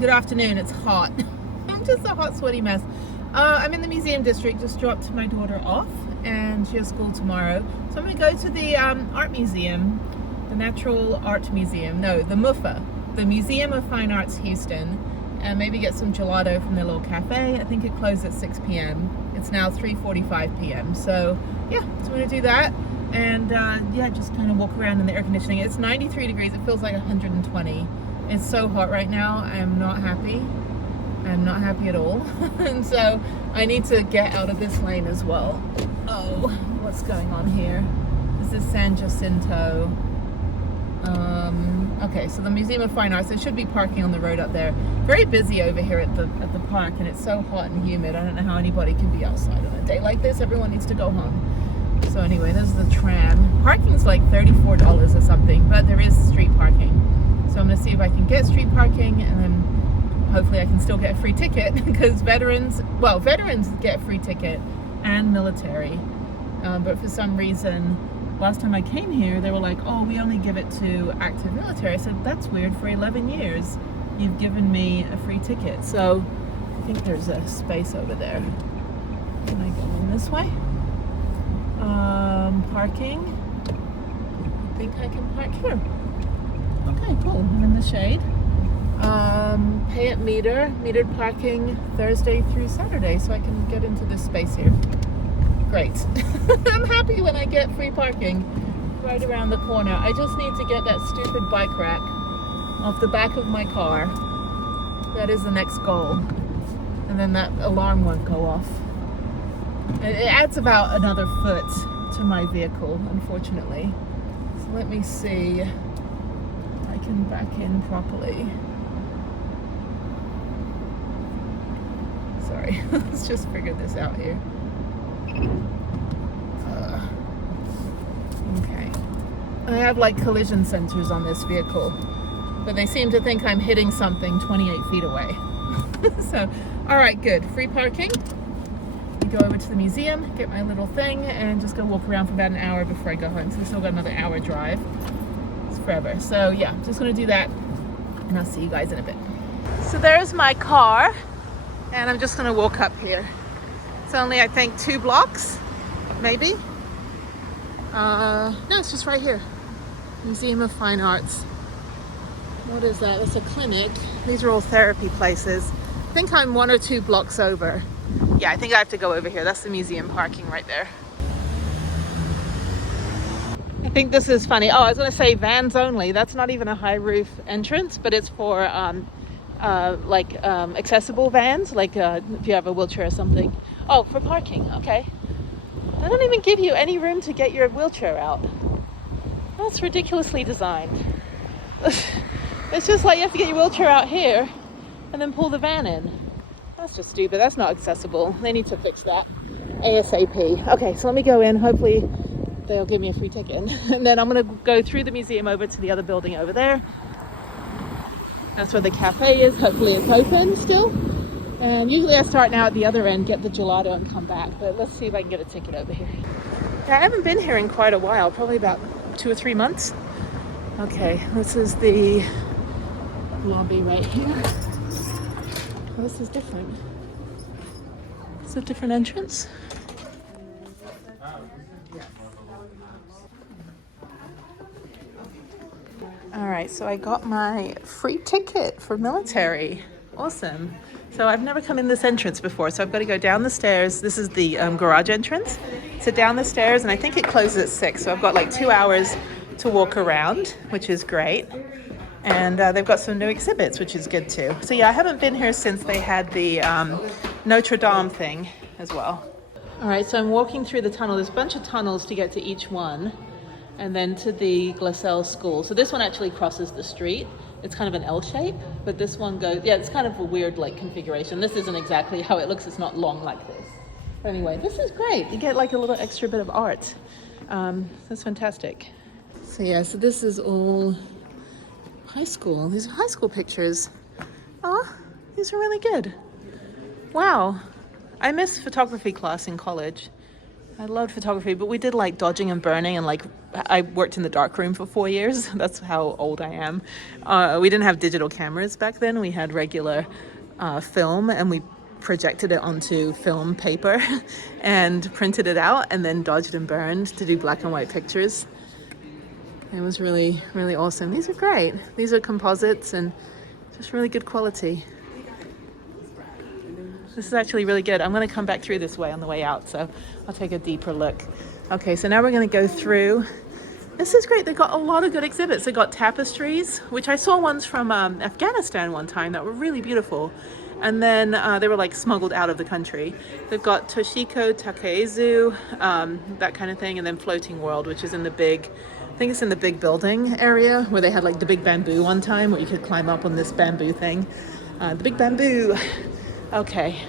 Good afternoon. It's hot. I'm just a hot, sweaty mess. I'm in the museum district. Just dropped my daughter off, and she has school tomorrow. So I'm going to go to the art museum, the Natural Art Museum. No, the MUFA, the Museum of Fine Arts Houston, and maybe get some gelato from their little cafe. I think it closed at 6 p.m. It's now 3:45 p.m. So yeah, so I'm going to do that. And yeah, just kind of walk around in the air conditioning. It's 93 degrees. It feels like 120. It's so hot right now. I am not happy. I'm not happy at all. And so I need to get out of this lane as well. Oh, what's going on here? This is San Jacinto. Okay, so the Museum of Fine Arts. There should be parking on the road up there. Very busy over here at the park, and it's so hot and humid. I don't know how anybody can be outside on a day like this. Everyone needs to go home. So anyway, this is the tram. Parking's like $34 or something, but there is street parking. So I'm going to see if I can get street parking, and then hopefully I can still get a free ticket, because veterans get a free ticket, and military. But for some reason, last time I came here, they were like, oh, we only give it to active military. I said, that's weird. For 11 years, you've given me a free ticket. So I think there's a space over there. Can I go in this way? Parking. I think I can park here. Okay, cool. I'm in the shade. Pay at metered parking Thursday through Saturday, so I can get into this space here. Great. I'm happy when I get free parking right around the corner. I just need to get that stupid bike rack off the back of my car. That is the next goal. And then that alarm won't go off. It adds about another foot to my vehicle, unfortunately. So let me see if I can back in properly. Sorry, let's just figure this out here. Okay. I have like collision sensors on this vehicle, but they seem to think I'm hitting something 28 feet away. So, all right, good. Free parking. Go over to the museum, get my little thing, and just go walk around for about an hour before I go home. So I still got another hour drive. It's forever. So yeah, just gonna do that, and I'll see you guys in a bit. So there's my car, and I'm just gonna walk up here. It's only, I think, 2 blocks, maybe. No, it's just right here. Museum of Fine Arts. What is that? It's a clinic. These are all therapy places. I think I'm 1 or 2 blocks over. Yeah, I think I have to go over here. That's the museum parking right there. I think this is funny. Oh, I was going to say vans only. That's not even a high roof entrance, but it's for accessible vans, like if you have a wheelchair or something. Oh, for parking. Okay. They don't even give you any room to get your wheelchair out. That's ridiculously designed. It's just like you have to get your wheelchair out here and then pull the van in. That's just stupid. That's not accessible. They need to fix that ASAP. Okay, so let me go in. Hopefully they'll give me a free ticket. And then I'm going to go through the museum over to the other building over there. That's where the cafe is. Hopefully it's open still. And usually I start now at the other end, get the gelato and come back. But let's see if I can get a ticket over here. I haven't been here in quite a while, probably about 2 or 3 months. Okay, this is the lobby right here. Oh, this is different. It's a different entrance. All right, so I got my free ticket for military. Awesome. So I've never come in this entrance before, so I've got to go down the stairs. This is the garage entrance. So down the stairs, and I think it closes at 6, so I've got like 2 hours to walk around, which is great. And they've got some new exhibits, which is good too. So yeah, I haven't been here since they had the Notre Dame thing as well. All right, so I'm walking through the tunnel. There's a bunch of tunnels to get to each one, and then to the Glassell School. So this one actually crosses the street. It's kind of an L shape, but this one goes, yeah, it's kind of a weird like configuration. This isn't exactly how it looks. It's not long like this. But anyway, this is great. You get like a little extra bit of art. That's fantastic. So yeah, so this is all high school. These are high school pictures. Oh, these are really good. Wow. I missed photography class in college. I loved photography, but we did like dodging and burning, and like I worked in the darkroom for 4 years. That's how old I am. We didn't have digital cameras back then. We had regular film, and we projected it onto film paper and printed it out, and then dodged and burned to do black and white pictures. It was really, really awesome. These are great. These are composites and just really good quality. This is actually really good. I'm going to come back through this way on the way out, so I'll take a deeper look. Okay, so now we're going to go through. This is great. They've got a lot of good exhibits. They've got tapestries, which I saw ones from Afghanistan one time that were really beautiful. And then they were like smuggled out of the country. They've got Toshiko Takezu, that kind of thing, and then Floating World, which is in the big, I think it's in the big building area where they had like the big bamboo one time where you could climb up on this bamboo thing. The big bamboo. Okay,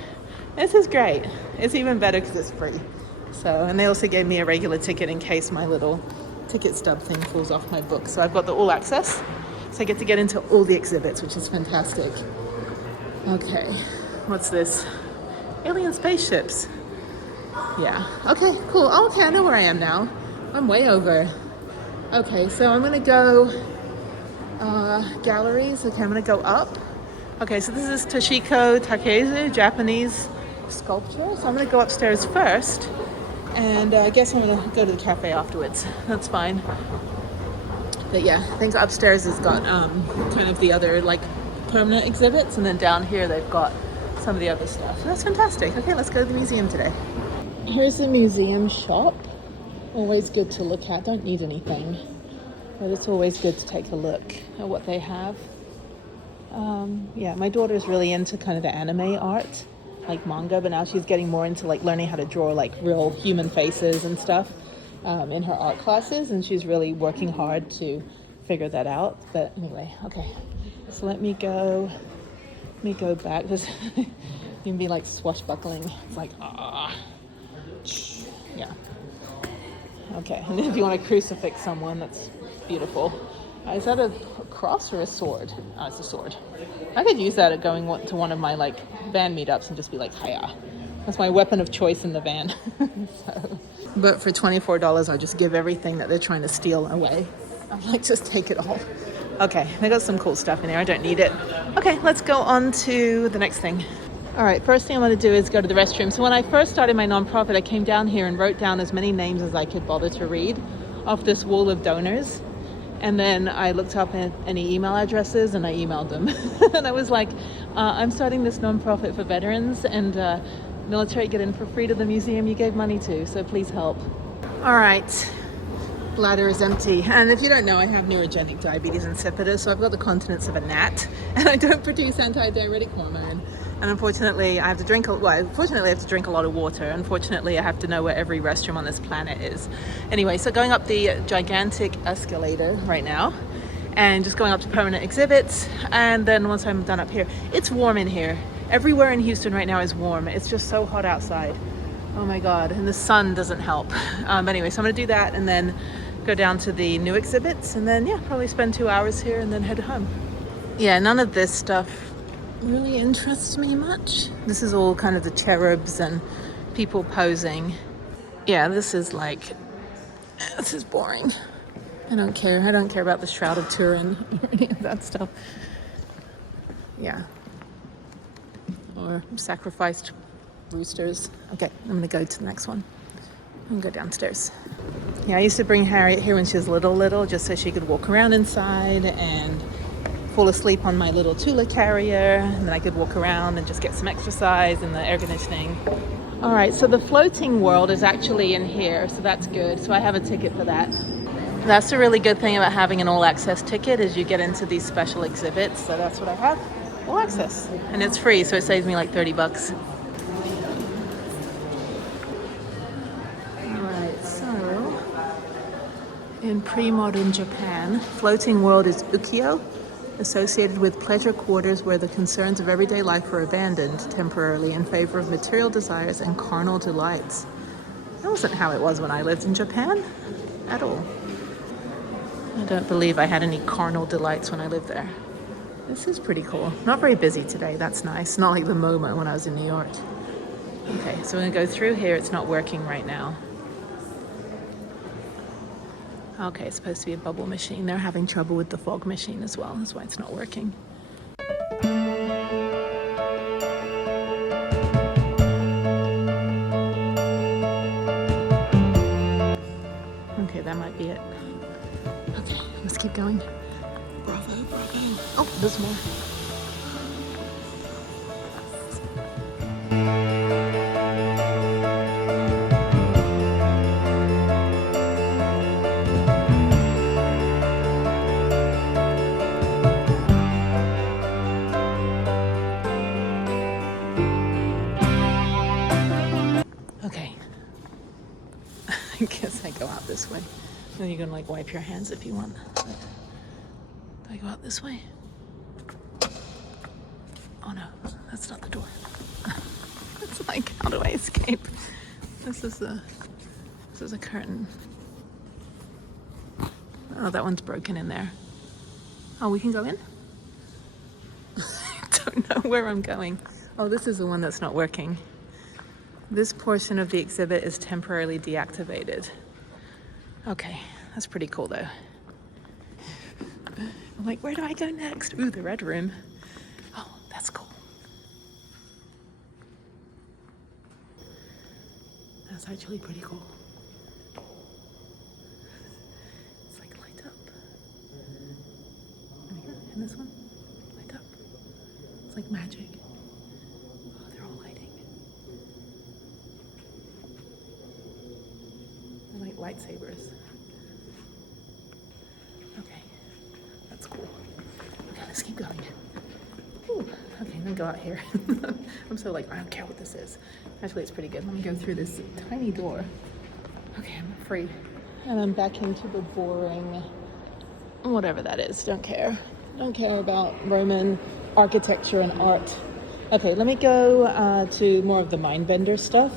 this is great. It's even better because it's free. So, and they also gave me a regular ticket in case my little ticket stub thing falls off my book. So I've got the all access. So I get to get into all the exhibits, which is fantastic. Okay, what's this? Alien spaceships. Yeah, okay, cool. Oh, okay, I know where I am now. I'm way over. Okay, so I'm gonna go galleries. Okay, I'm gonna go up. Okay, so this is Toshiko Takezu, Japanese sculpture. So I'm going to go upstairs first, and I guess I'm going to go to the cafe afterwards. That's fine. But yeah, I think upstairs has got kind of the other like permanent exhibits, and then down here they've got some of the other stuff. So that's fantastic. Okay, let's go to the museum today. Here's the museum shop. Always good to look at. Don't need anything, but it's always good to take a look at what they have. Yeah, my daughter's really into kind of the anime art, like manga, but now she's getting more into like learning how to draw like real human faces and stuff in her art classes, and she's really working hard to figure that out. But anyway, okay, so let me go back. This you can be like swashbuckling. It's like yeah. Okay, and if you want to crucifix someone, that's beautiful. Is that a cross or a sword? Oh, it's a sword. I could use that at going to one of my like van meetups and just be like, hiya. That's my weapon of choice in the van. So, but for $24, I'll just give everything that they're trying to steal away. I'm like, just take it all. Okay, they got some cool stuff in there. I don't need it. Okay, let's go on to the next thing. All right, first thing I'm going to do is go to the restroom. So when I first started my nonprofit, I came down here and wrote down as many names as I could bother to read off this wall of donors. And then I looked up any email addresses and I emailed them. And I was like, I'm starting this nonprofit for veterans and military get in for free to the museum you gave money to, so please help. All right, bladder is empty. And if you don't know, I have neurogenic diabetes insipidus, so I've got the continence of a gnat, and I don't produce antidiuretic hormone. And unfortunately, I have to drink a lot of water. Unfortunately, I have to know where every restroom on this planet is. Anyway, so going up the gigantic escalator right now, and just going up to permanent exhibits. And then once I'm done up here, it's warm in here. Everywhere in Houston right now is warm. It's just so hot outside. Oh my God, and the sun doesn't help. Anyway, so I'm gonna do that and then go down to the new exhibits, and then yeah, probably spend 2 hours here and then head home. Yeah, none of this stuff really interests me much. This is all kind of the cherubs and people posing. Yeah, this is boring. I don't care. I don't care about the Shroud of Turin or any of that stuff. Yeah. Or sacrificed roosters. Okay, I'm gonna go to the next one. I'm gonna go downstairs. Yeah, I used to bring Harriet here when she was little, just so she could walk around inside and fall asleep on my little Tula carrier, and then I could walk around and just get some exercise in the air conditioning. All right, so the Floating World is actually in here, so that's good. So I have a ticket for that. That's the really good thing about having an all-access ticket, is you get into these special exhibits. So that's what I have, all access, and it's free, so it saves me like $30. All right, so in pre-modern Japan, Floating World is ukiyo, associated with pleasure quarters where the concerns of everyday life are abandoned temporarily in favor of material desires and carnal delights. That wasn't how it was when I lived in Japan at all. I don't believe I had any carnal delights when I lived there. This is pretty cool. Not very busy today, that's nice. Not like the MoMA when I was in New York. Okay, so we're gonna go through here. It's not working right now. Okay, it's supposed to be a bubble machine. They're having trouble with the fog machine as well. That's why it's not working. Okay, that might be it. Okay, let's keep going. Bravo, bravo. Oh, there's more. Okay. I guess I go out this way. Then you can like wipe your hands if you want. But do I go out this way? Oh no, that's not the door. It's like, how do I escape? This is a curtain. Oh, that one's broken in there. Oh, we can go in? I don't know where I'm going. Oh, this is the one that's not working. This portion of the exhibit is temporarily deactivated. Okay, that's pretty cool though. I'm like, where do I go next? Ooh, the red room. Oh, that's cool. That's actually pretty cool. It's like light up. And this one, light up. It's like magic. Oh, they're all lighting. They're like lightsabers. Okay, that's cool. Okay, let's keep going. Ooh, okay, let me go out here. I'm so like, I don't care what this is. Actually, it's pretty good. Let me go through this tiny door. Okay, I'm free. And I'm back into the boring, whatever that is. Don't care. Don't care about Roman architecture and art. Okay, let me go to more of the mind bender stuff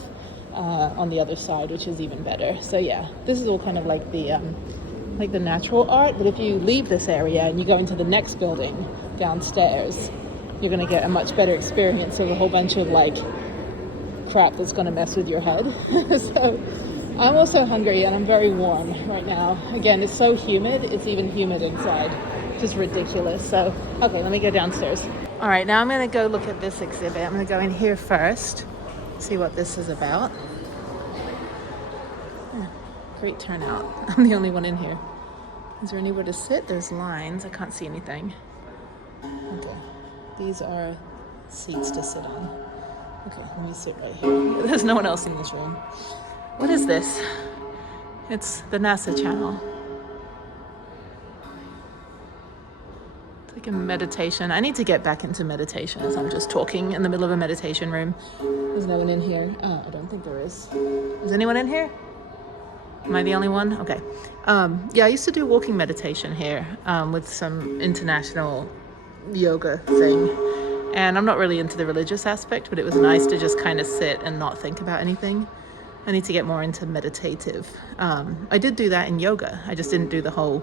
on the other side, which is even better. So yeah, this is all kind of like the natural art, but if you leave this area and you go into the next building downstairs, you're gonna get a much better experience of a whole bunch of like crap that's gonna mess with your head. So I'm also hungry and I'm very warm right now. Again, it's so humid, it's even humid inside. Just ridiculous. So, okay, let me go downstairs. All right, now I'm gonna go look at this exhibit. I'm gonna go in here first, see what this is about. Great turnout. I'm the only one in here. Is there anywhere to sit? There's lines. I can't see anything. Okay. These are seats to sit on. Okay, let me sit right here. There's no one else in this room. What is this? It's the NASA channel. It's like a meditation. I need to get back into meditation as I'm just talking in the middle of a meditation room. There's no one in here. I don't think there is. Is anyone in here? Am I the only one? Okay. Yeah, I used to do walking meditation here with some international yoga thing. And I'm not really into the religious aspect, but it was nice to just kind of sit and not think about anything. I need to get more into meditative. I did do that in yoga. I just didn't do the whole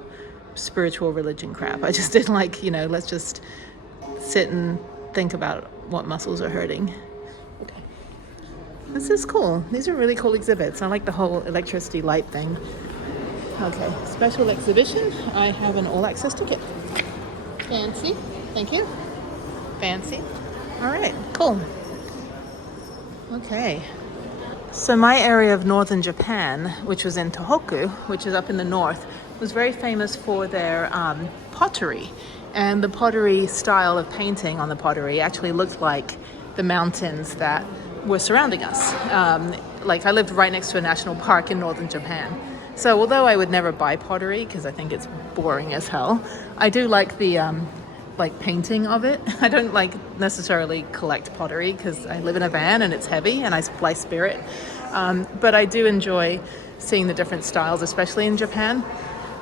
spiritual religion crap. I just did like, let's just sit and think about what muscles are hurting. Okay. This is cool. These are really cool exhibits. I like the whole electricity light thing. Okay, special exhibition. I have an all access ticket. Fancy. Thank you. Fancy. All right, cool. Okay. So my area of northern Japan, which was in Tohoku, which is up in the north, was very famous for their pottery. And the pottery style of painting on the pottery actually looked like the mountains that were surrounding us. Like I lived right next to a national park in northern Japan. So although I would never buy pottery because I think it's boring as hell, I do like the like painting of it. I don't like necessarily collect pottery because I live in a van and it's heavy and I supply spirit. But I do enjoy seeing the different styles, especially in Japan.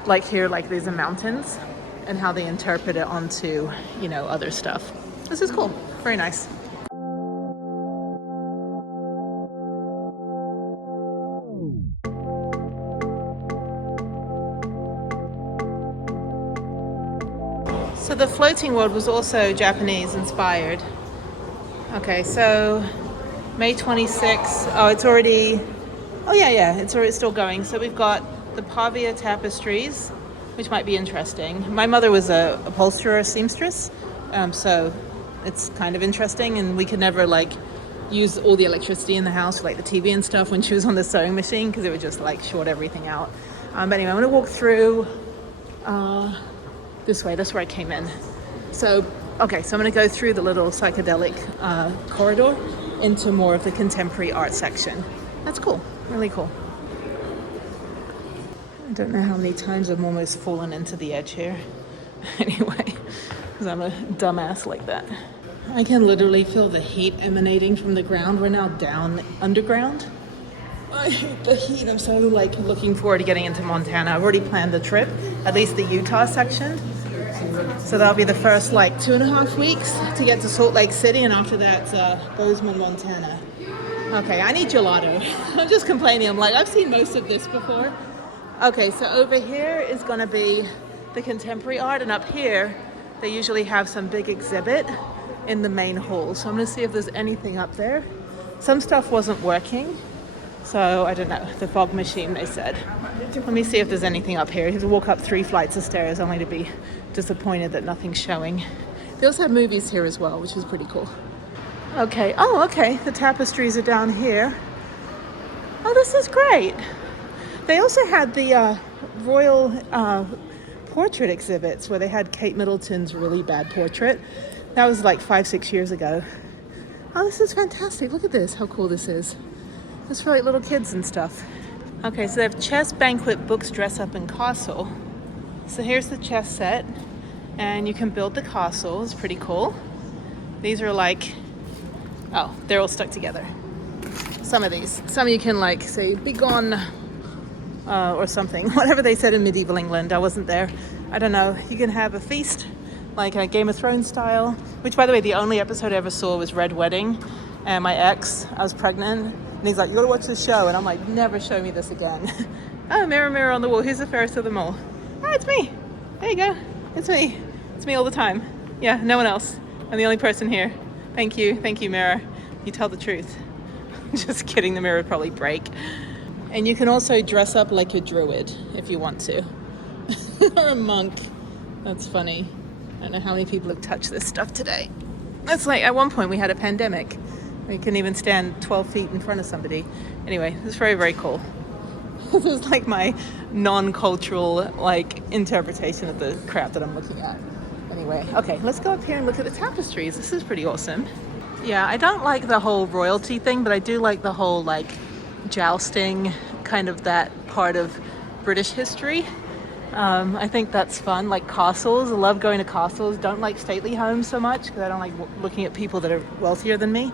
Like here, like these are mountains and how they interpret it onto, other stuff. This is cool. Very nice. So the floating world was also Japanese inspired. Okay, so May 26th. Oh, it's already, it's still going. So we've got the Pavia tapestries, which might be interesting. My mother was a upholsterer, seamstress, so it's kind of interesting, and we could never like use all the electricity in the house, like the TV and stuff, when she was on the sewing machine, because it would just like short everything out. But anyway, I'm gonna walk through this way. That's where I came in. So, okay, so I'm gonna go through the little psychedelic corridor into more of the contemporary art section. That's cool, really cool. I don't know how many times I've almost fallen into the edge here. Anyway, because I'm a dumbass like that. I can literally feel the heat emanating from the ground. We're now down underground. I hate the heat. I'm so like looking forward to getting into Montana. I've already planned the trip, at least the Utah section. So that'll be the first like 2.5 weeks to get to Salt Lake City, and after that, Bozeman, Montana. Okay, I need gelato. I'm just complaining. I'm like, I've seen most of this before. Okay, so over here is gonna be the contemporary art, and up here, they usually have some big exhibit in the main hall. So I'm gonna see if there's anything up there. Some stuff wasn't working, so I don't know, the fog machine, they said. Let me see if there's anything up here. You have to walk up 3 flights of stairs only to be disappointed that nothing's showing. They also have movies here as well, which is pretty cool. Okay, oh, okay, the tapestries are down here. Oh, this is great. They also had the royal portrait exhibits where they had Kate Middleton's really bad portrait. That was like 5-6 years ago. Oh, this is fantastic. Look at this, how cool this is. It's for like little kids and stuff. Okay, so they have chess, banquet, books, dress up, and castle. So here's the chess set, and you can build the castle. It's pretty cool. These are like, oh, they're all stuck together. Some of these. Some you can like say, be gone, or something. Whatever they said in medieval England. I wasn't there. I don't know. You can have a feast, like a Game of Thrones style, which by the way, the only episode I ever saw was Red Wedding. And my ex, I was pregnant, and he's like, you gotta watch this show. And I'm like, never show me this again. Oh, mirror, mirror on the wall, who's the fairest of them all? Oh, it's me. There you go. It's me. It's me all the time. Yeah, no one else. I'm the only person here. Thank you, mirror. You tell the truth. Just kidding, the mirror would probably break. And you can also dress up like a druid if you want to. Or a monk. That's funny. I don't know how many people have touched this stuff today. That's like, at one point we had a pandemic. We couldn't even stand 12 feet in front of somebody. Anyway, it's very, very cool. This is like my non-cultural like interpretation of the crap that I'm looking at. Anyway, okay, let's go up here and look at the tapestries. This is pretty awesome. Yeah, I don't like the whole royalty thing, but I do like the whole like jousting, kind of that part of British history. I think that's fun, like castles. I love going to castles. Don't like stately homes so much because I don't like looking at people that are wealthier than me.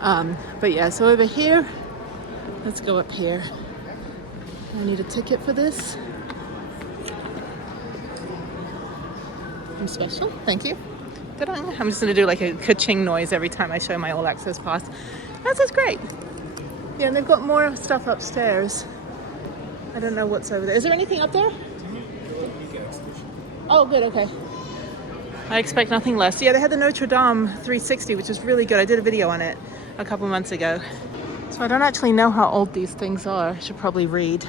But yeah, so over here, let's go up here. I need a ticket for this. I'm special, thank you. Ta-da. I'm just gonna do like a ka-ching noise every time I show my all access pass. That's just great. Yeah, and they've got more stuff upstairs. I don't know what's over there. Is there anything up there? Oh, good, okay. I expect nothing less. Yeah, they had the Notre Dame 360, which is really good. I did a video on it a couple months ago. So I don't actually know how old these things are. I should probably read.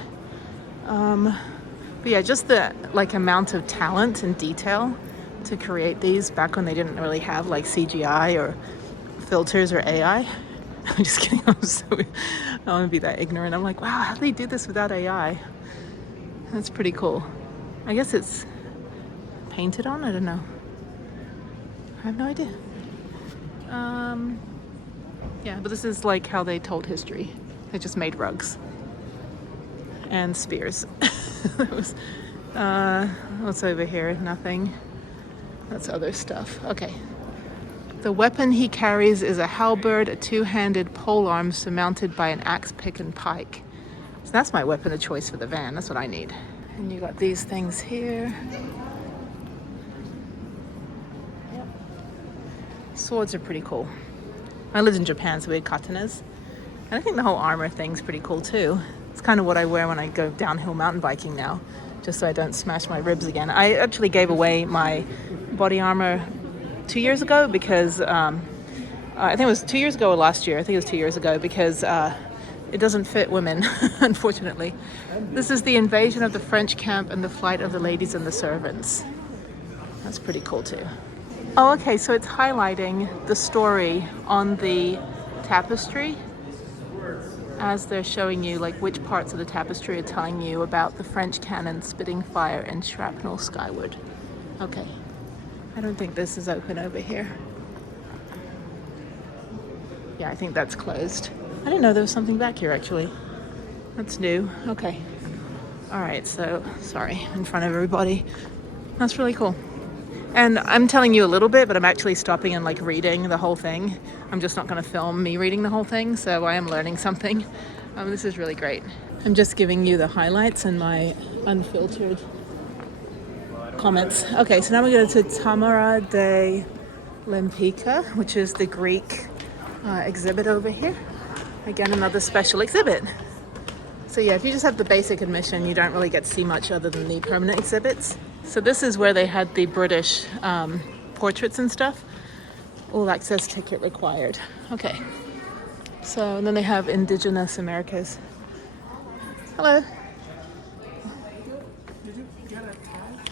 But yeah, just the like amount of talent and detail to create these back when they didn't really have like CGI or filters or AI. I'm just kidding. I don't want to be that ignorant. I'm like, wow, how do they do this without AI? That's pretty cool. I guess it's painted on. I don't know. I have no idea. Yeah, but this is like how they told history. They just made rugs and spears. That was, what's over here? Nothing. That's other stuff. Okay. The weapon he carries is a halberd, a two-handed polearm surmounted by an axe, pick, and pike. So that's my weapon of choice for the van. That's what I need. And you got these things here. Yep. Swords are pretty cool. I lived in Japan, so we had katanas. And I think the whole armor thing's pretty cool too. It's kind of what I wear when I go downhill mountain biking now, just so I don't smash my ribs again. I actually gave away my body armor 2 years ago because I think it was 2 years ago or last year. I think it was 2 years ago because It doesn't fit women, unfortunately. This is the invasion of the French camp and the flight of the ladies and the servants. That's pretty cool too. Oh, okay, so it's highlighting the story on the tapestry as they're showing you like which parts of the tapestry are telling you about the French cannon spitting fire and shrapnel skyward. Okay, I don't think this is open over here. Yeah, I think that's closed. I didn't know there was something back here actually. That's new. Okay. All right, so sorry, in front of everybody. That's really cool. And I'm telling you a little bit, but I'm actually stopping and like reading the whole thing. I'm just not going to film me reading the whole thing, so I am learning something. This is really great. I'm just giving you the highlights and my unfiltered comments. Okay, so now we go to Tamara de Lempicka, which is the Greek exhibit over here. Again, another special exhibit. So yeah, if you just have the basic admission, you don't really get to see much other than the permanent exhibits. So this is where they had the British portraits and stuff. All access ticket required. Okay. So and then they have Indigenous Americas. Hello. Did you get a tag?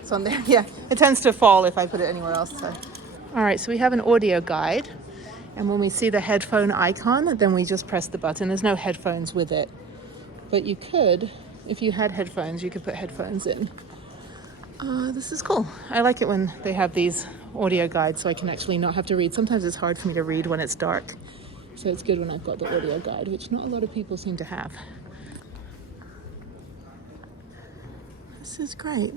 It's on there. Yeah, it tends to fall if I put it anywhere else. So. All right, so we have an audio guide. And when we see the headphone icon, then we just press the button. There's no headphones with it. But you could, if you had headphones, you could put headphones in. This is cool. I like it when they have these audio guides so I can actually not have to read. Sometimes it's hard for me to read when it's dark. So it's good when I've got the audio guide, which not a lot of people seem to have. This is great.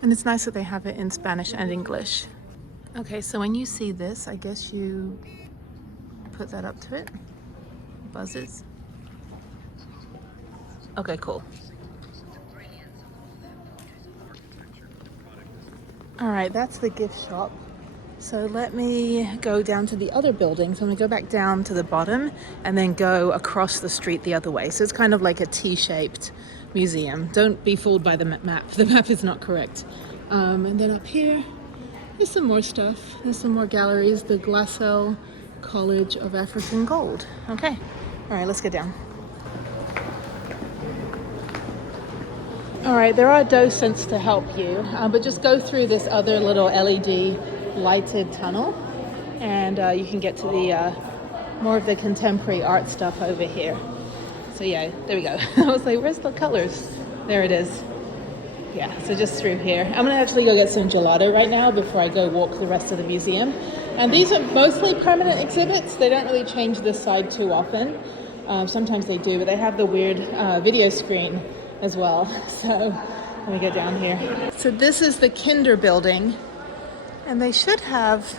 And it's nice that they have it in Spanish and English. Okay, so when you see this, I guess you put that up to it. Buzzes. Okay, cool. All right, that's the gift shop. So let me go down to the other building. So I'm gonna go back down to the bottom and then go across the street the other way. So it's kind of like a T-shaped museum. Don't be fooled by the map. The map is not correct. And then up here, there's some more stuff. There's some more galleries. The Glassell College of African Gold. Okay, all right, let's get down. All right, there are docents to help you, but just go through this other little LED lighted tunnel and you can get to the more of the contemporary art stuff over here. So yeah, there we go. I was like, where's the colors? There it is. Yeah, so just through here. I'm gonna actually go get some gelato right now before I go walk the rest of the museum. And these are mostly permanent exhibits. They don't really change this side too often. Sometimes they do, but they have the weird video screen as well. So let me go down here. So this is the Kinder building, and they should have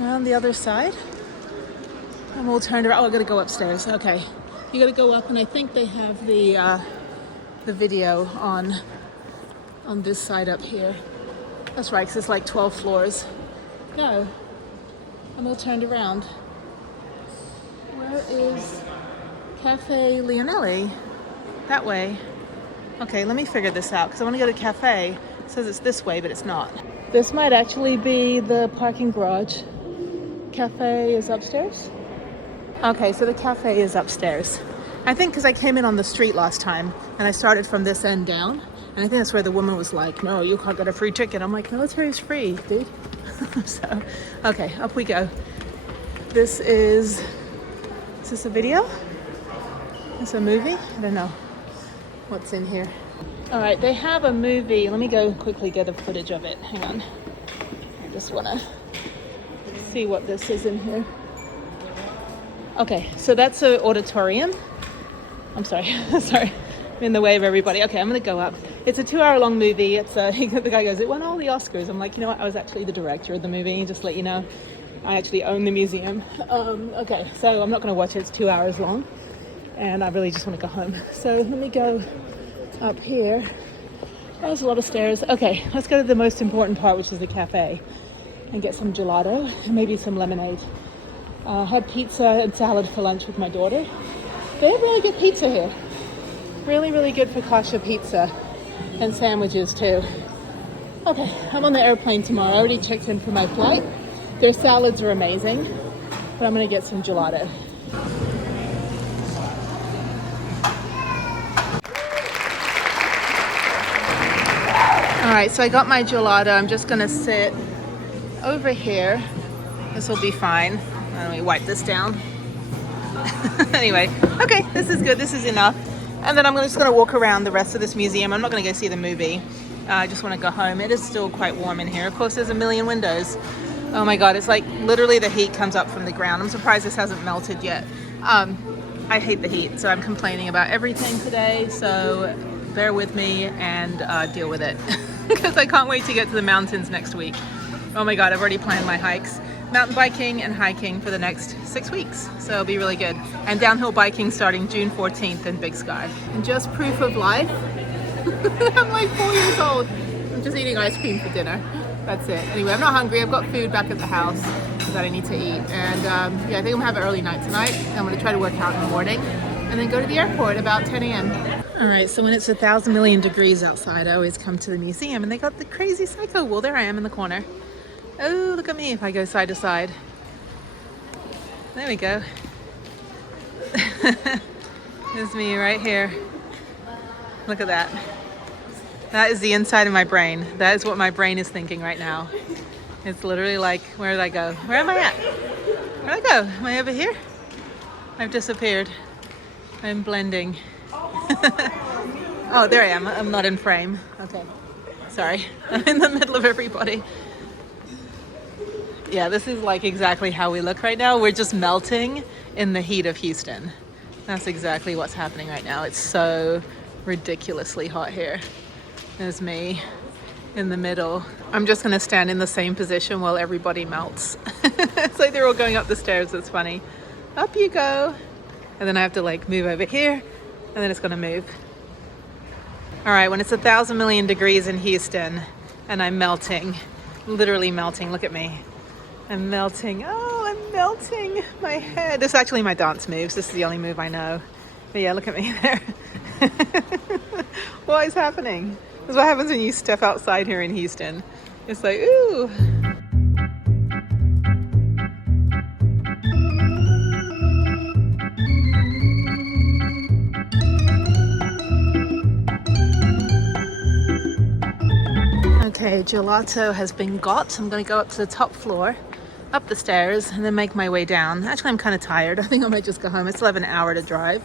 around the other side. I'm all turned around. Oh, I gotta go upstairs. Okay, you gotta go up, and I think they have the video on this side up here. That's right, because it's like 12 floors. No, I'm all turned around. Where is Cafe Leonelli? That way. Okay, let me figure this out because I want to go to cafe. It says it's this way, but it's not. This might actually be the parking garage. Cafe is upstairs. Okay, so the cafe is upstairs. I think because I came in on the street last time and I started from this end down. And I think that's where the woman was like, no, you can't get a free ticket. I'm like, military is free, dude. So, okay, up we go. Is this a video? It's a movie? I don't know what's in here. All right, they have a movie. Let me go quickly get a footage of it. Hang on. I just want to see what this is in here. Okay, so that's an auditorium. I'm sorry. Sorry. I'm in the way of everybody. Okay, I'm going to go up. It's a 2-hour long movie. The guy goes, it won all the Oscars. I'm like, you know what? I was actually the director of the movie. Just to let you know, I actually own the museum. Okay, so I'm not going to watch it. It's 2 hours long. And I really just want to go home. So let me go up here. There's a lot of stairs. Okay, let's go to the most important part, which is the cafe, and get some gelato and maybe some lemonade. Had pizza and salad for lunch with my daughter. They have really good pizza here. Really, really good focaccia pizza and sandwiches too. Okay, I'm on the airplane tomorrow. I already checked in for my flight. Their salads are amazing, but I'm gonna get some gelato. right, so I got my gelato. I'm just gonna sit over here. This will be fine. Let me wipe this down. Anyway, okay, this is good. This is enough. And then I'm just gonna walk around the rest of this museum. I'm not gonna go see the movie. I just want to go home. It is still quite warm in here. Of course, there's a million windows. Oh my God, it's like literally the heat comes up from the ground. I'm surprised this hasn't melted yet. I hate the heat, so I'm complaining about everything today. So bear with me and deal with it because I can't wait to get to the mountains next week. Oh my God, I've already planned my hikes. Mountain biking and hiking for the next 6 weeks. So it'll be really good. And downhill biking starting June 14th in Big Sky. And just proof of life. I'm like 4 years old. I'm just eating ice cream for dinner. That's it. Anyway, I'm not hungry. I've got food back at the house that I need to eat. And yeah, I think I'm gonna have an early night tonight. I'm gonna try to work out in the morning and then go to the airport about 10 a.m. All right, so when it's 1,000 million degrees outside, I always come to the museum and they got the crazy psycho wall. There I am in the corner. Oh, look at me if I go side to side. There we go. There's me right here. Look at that. That is the inside of my brain. That is what my brain is thinking right now. It's literally like, where did I go? Where am I at? Where did I go? Am I over here? I've disappeared. I'm blending. Oh, there I am. I'm not in frame. Okay. Sorry. I'm in the middle of everybody. Yeah, this is like exactly how we look right now. We're just melting in the heat of Houston. That's exactly what's happening right now. It's so ridiculously hot here. There's me in the middle. I'm just gonna stand in the same position while everybody melts. It's like they're all going up the stairs. It's funny. Up you go. And then I have to like move over here and then it's gonna move. All right, when it's 1,000 million degrees in Houston and I'm melting, literally melting, look at me. I'm melting. Oh, I'm melting. My head. This is actually my dance moves. This is the only move I know. But yeah, look at me there. What is happening? This is what happens when you step outside here in Houston. It's like, ooh. Okay, gelato has been got. I'm gonna go up to the top floor, up the stairs, and then make my way down. Actually, I'm kind of tired. I think I might just go home. I still have an hour to drive.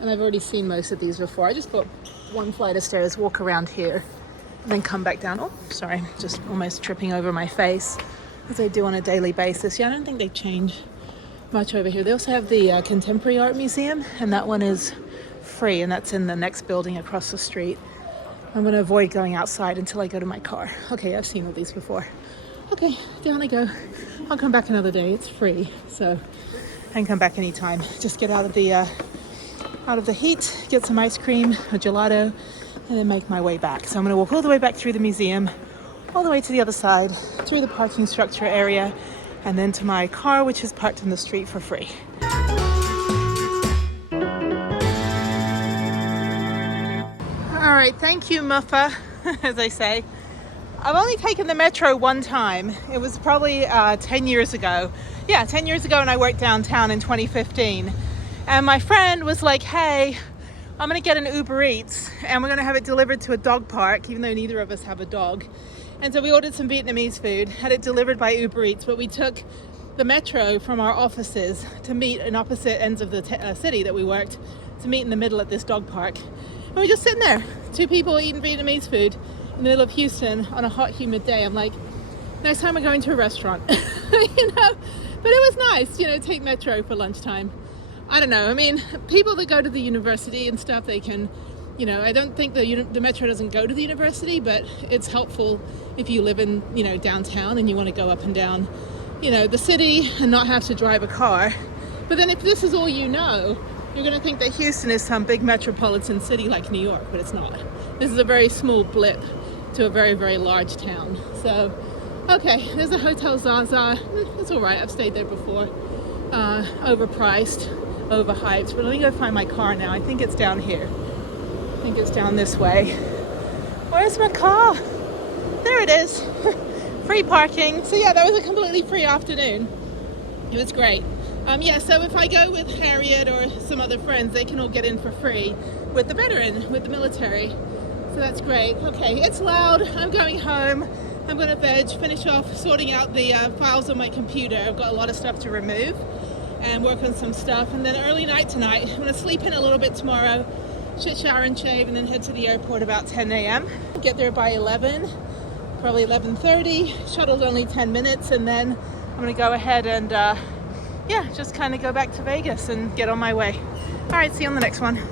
And I've already seen most of these before. I just got one flight of stairs, walk around here, and then come back down. Oh, sorry, just almost tripping over my face, as I do on a daily basis. Yeah, I don't think they change much over here. They also have the Contemporary Art Museum, and that one is free, and that's in the next building across the street. I'm gonna avoid going outside until I go to my car. Okay, I've seen all these before. Okay, down I go. I'll come back another day. It's free, so I can come back anytime. Just get out of the heat, get some ice cream, a gelato, and then make my way back. So I'm gonna walk all the way back through the museum, all the way to the other side, through the parking structure area, and then to my car, which is parked in the street for free. All right, thank you, Muffa, as I say. I've only taken the metro one time. It was probably 10 years ago. Yeah, 10 years ago, and I worked downtown in 2015. And my friend was like, hey, I'm gonna get an Uber Eats and we're gonna have it delivered to a dog park, even though neither of us have a dog. And so we ordered some Vietnamese food, had it delivered by Uber Eats, but we took the metro from our offices to meet in opposite ends of the city that we worked, to meet in the middle at this dog park. And we're just sitting there, two people eating Vietnamese food in the middle of Houston on a hot, humid day. I'm like, next time we're going to a restaurant, you know? But it was nice, you know, take metro for lunchtime. I don't know, I mean, people that go to the university and stuff, they can, you know, I don't think the metro doesn't go to the university, but it's helpful if you live in, you know, downtown and you want to go up and down, you know, the city and not have to drive a car. But then if this is all you know, you're going to think that Houston is some big metropolitan city like New York, but it's not. This is a very small blip to a very, very large town. So, okay, there's a Hotel Zaza. It's all right, I've stayed there before. Overpriced, overhyped, but let me go find my car now. I think it's down here. I think it's down this way. Where's my car? There it is. Free parking. So yeah, that was a completely free afternoon. It was great. Yeah, so if I go with Harriet or some other friends, they can all get in for free with the veteran, with the military. So that's great. Okay, it's loud. I'm going home. I'm going to finish off sorting out the files on my computer. I've got a lot of stuff to remove and work on some stuff. And then early night tonight, I'm going to sleep in a little bit tomorrow, shower and shave, and then head to the airport about 10 a.m. Get there by 11, probably 11:30. Shuttle's only 10 minutes, and then I'm going to go ahead and yeah, just kind of go back to Vegas and get on my way. All right, see you on the next one.